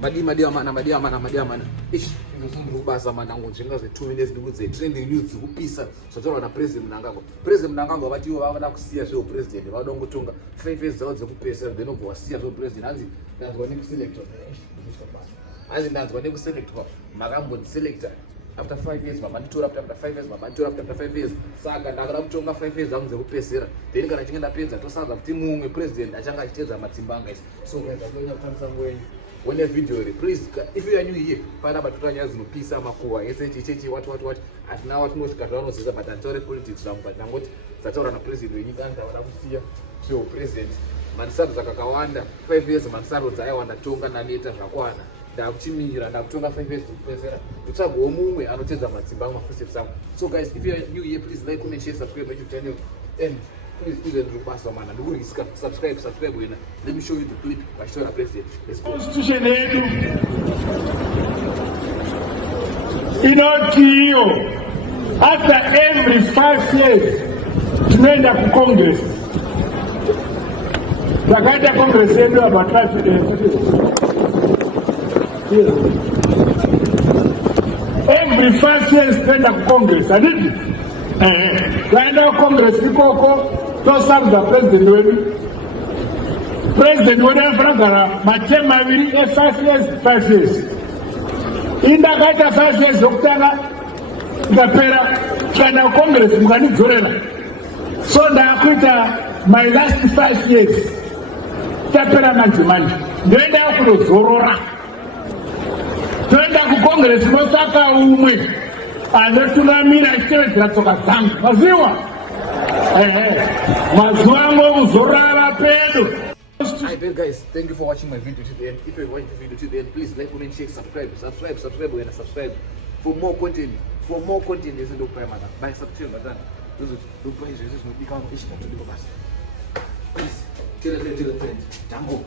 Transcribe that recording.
Madima. Ish, basa manangu njenga ze 2 minutes ndikuze trending news kupisa. Sotora na President Mnangagwa. President Mnangagwa bati iwo vavana kusiya zvo president. Vadongotunga 5 years zawo dzekupesa then obvasiya zvo president. Hanzi ndanzwa nekuselector. Hanzi ndanzwa nekuselector. Makambo selector. After 5 years, my mandatory after 5 years, my mandatory after 5 years. Saka ndakara kutonga 5 years zangu dzekupesera. Then kana chinge ndapedza tosaza kuti mumwe president achanga achitedza matsimbanga isi. So guys, I'm going to tell you when a video, please, if you are new here, find out about Tutanya Pisa Makua, SHH, what, and now what most Catalans is about Antori politics, but now what Satora president, we need to see president. Mansaro Zakawanda, 5 years, Mansaro Zayawana, Tunga, Nanita, Rakwana. Ndakuchimira ndakutonga 5 years kupesera kutsvaga mumwe anotedza matsimbanga first time. So guys, if you are new here, please like, comment, share, subscribe my YouTube channel, and please do the basa man. Subscribe wena. Let me show you the clip by Shora President. Let's go. Constitution yetu inotiyo after every 5 years tunaenda ku Congress. Takaita Congress yetu about 5 years. Every 5 years tunaenda ku Congress. Adidi? Tunaenda Congress ikoko tosaza president wetu. President whatever machema maviri 5 years. Inda kaita 5 years okutanga ngapera kana Congress mukanidzorera. So ndakuita my last 5 years. Tapera manjimani. Ndoenda kunozorora. Toenda ku Congress nosaka umwe. Anotunamira chitevedzera tsoka dzangu. Maziwa? Mazuwa kuzorara pedo. Hi there guys, thank you for watching my video to the end. If you're watching the video to the end, please like, comment, share, subscribe and subscribe for more content. Is in the prime by subscribe button. Those who praise Jesus will become patient to do us. Please tell a friend. Jambo.